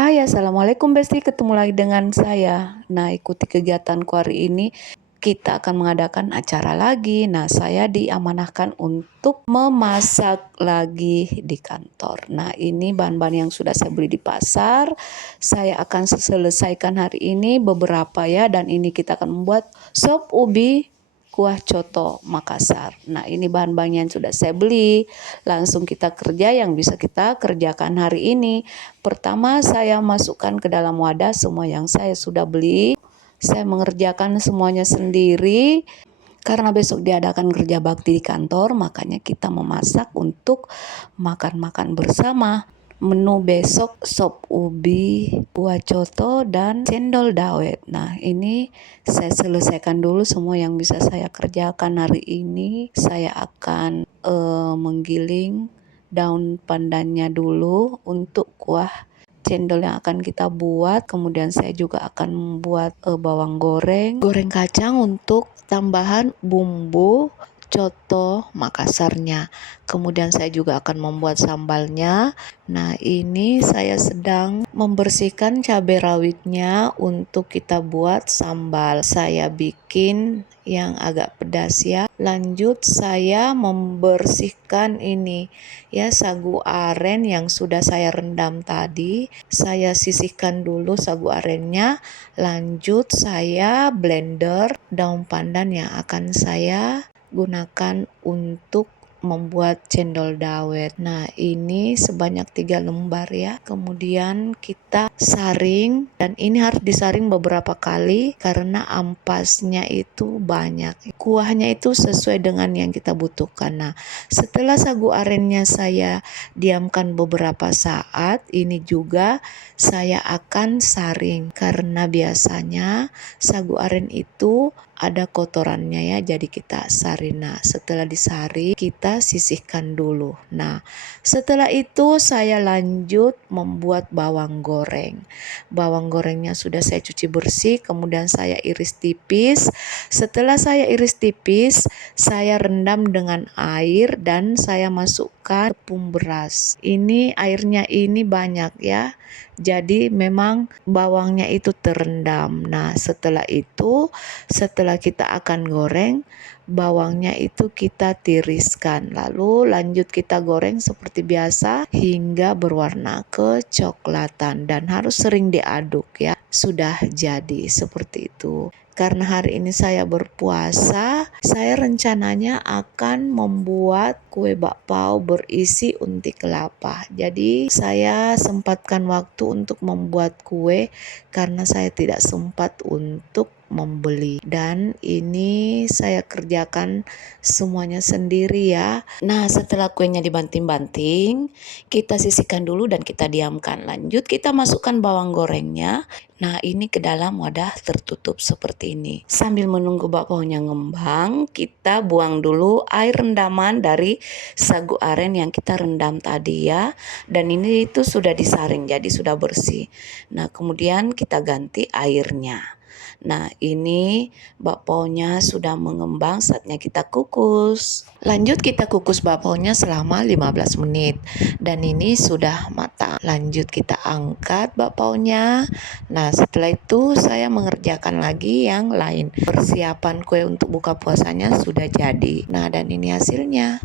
Hai, assalamualaikum Besti. Ketemu lagi dengan saya. Nah, ikuti kegiatanku hari ini. Kita akan mengadakan acara lagi. Nah, saya diamanahkan untuk memasak lagi di kantor. Nah, ini bahan-bahan yang sudah saya beli di pasar. Saya akan selesaikan hari ini beberapa ya. Dan ini kita akan membuat sop ubi kuah coto Makassar. Nah, ini bahan-bahan yang sudah saya beli. Langsung kita kerja yang bisa kita kerjakan hari ini. Pertama, saya masukkan ke dalam wadah semua yang saya sudah beli. Saya mengerjakan semuanya sendiri karena besok diadakan kerja bakti di kantor, makanya kita memasak untuk makan-makan bersama. Menu besok sop ubi, kuah coto, dan cendol dawet. Nah, ini saya selesaikan dulu semua yang bisa saya kerjakan hari ini. Saya akan menggiling daun pandannya dulu untuk kuah cendol yang akan kita buat. Kemudian saya juga akan membuat bawang goreng kacang untuk tambahan bumbu coto Makassarnya. Kemudian saya juga akan membuat sambalnya. Nah, ini saya sedang membersihkan cabai rawitnya untuk kita buat sambal. Saya bikin yang agak pedas ya. Lanjut saya membersihkan ini ya, sagu aren yang sudah saya rendam tadi. Saya sisihkan dulu sagu arennya. Lanjut saya blender daun pandan yang akan saya gunakan untuk membuat cendol dawet. Nah, ini sebanyak 3 lembar ya. Kemudian kita saring, dan ini harus disaring beberapa kali karena ampasnya itu banyak. Kuahnya itu sesuai dengan yang kita butuhkan. Nah, setelah sagu arennya saya diamkan beberapa saat, ini juga saya akan saring karena biasanya sagu aren itu ada kotorannya ya, jadi kita saring. Nah, setelah disaring kita sisihkan dulu. Nah, setelah itu saya lanjut membuat bawang goreng. Bawang gorengnya sudah saya cuci bersih, kemudian saya iris tipis. Setelah saya iris tipis, saya rendam dengan air dan saya masukkan tepung beras. Ini airnya ini banyak ya, jadi memang bawangnya itu terendam. Nah, setelah itu, setelah kita akan goreng, bawangnya itu kita tiriskan. Lalu lanjut kita goreng seperti biasa hingga berwarna kecoklatan dan harus sering diaduk ya. Sudah jadi seperti itu. Karena hari ini saya berpuasa, saya rencananya akan membuat kue bakpao berisi unti kelapa. Jadi saya sempatkan waktu untuk membuat kue karena saya tidak sempat untuk membeli, dan ini saya kerjakan semuanya sendiri ya. Nah, setelah kuenya dibanting-banting, kita sisihkan dulu dan kita diamkan. Lanjut kita masukkan bawang gorengnya. Nah, ini ke dalam wadah tertutup seperti ini. Sambil menunggu bakpaonya ngembang, kita buang dulu air rendaman dari sagu aren yang kita rendam tadi ya. Dan ini itu sudah disaring, jadi sudah bersih. Nah, kemudian kita ganti airnya. Nah, ini bakpaonya sudah mengembang, saatnya kita kukus. Lanjut kita kukus bakpaonya selama 15 menit. Dan ini sudah matang. Lanjut kita angkat bakpaonya. Nah, setelah itu saya mengerjakan lagi yang lain. Persiapan kue untuk buka puasanya sudah jadi. Nah, dan ini hasilnya.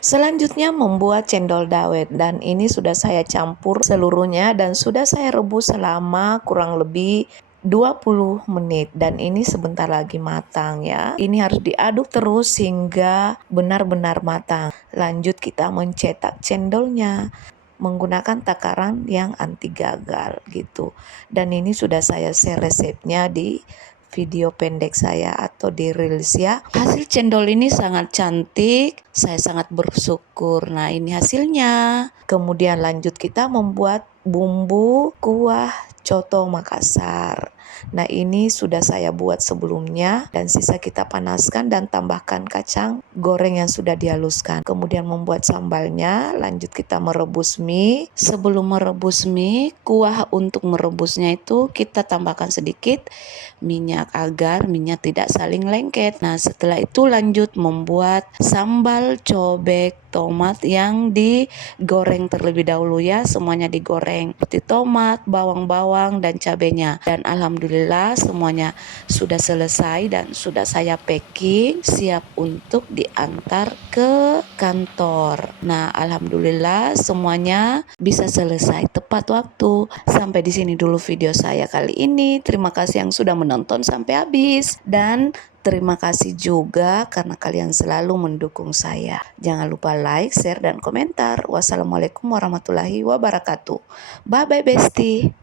Selanjutnya membuat cendol dawet, dan ini sudah saya campur seluruhnya dan sudah saya rebus selama kurang lebih 20 menit, dan ini sebentar lagi matang ya. Ini harus diaduk terus hingga benar-benar matang. Lanjut kita mencetak cendolnya menggunakan takaran yang anti gagal gitu. Dan ini sudah saya share resepnya di video pendek saya atau di reels ya. Hasil cendol ini sangat cantik, saya sangat bersyukur. Nah, ini hasilnya. Kemudian lanjut kita membuat bumbu kuah coto Makassar. Nah, ini sudah saya buat sebelumnya dan sisa kita panaskan dan tambahkan kacang goreng yang sudah dihaluskan. Kemudian membuat sambalnya, lanjut kita merebus mie. Sebelum merebus mie, kuah untuk merebusnya itu kita tambahkan sedikit minyak agar minyak tidak saling lengket. Nah, setelah itu lanjut membuat sambal cobek tomat yang digoreng terlebih dahulu ya, semuanya digoreng seperti tomat, bawang-bawang dan cabenya. Dan alhamdulillah semuanya sudah selesai dan sudah saya packing siap untuk diantar ke kantor. Nah, alhamdulillah semuanya bisa selesai tepat waktu. Sampai di sini dulu video saya kali ini. Terima kasih yang sudah menonton sampai habis dan terima kasih juga karena kalian selalu mendukung saya. Jangan lupa like, share, dan komentar. Wassalamualaikum warahmatullahi wabarakatuh. Bye-bye bestie.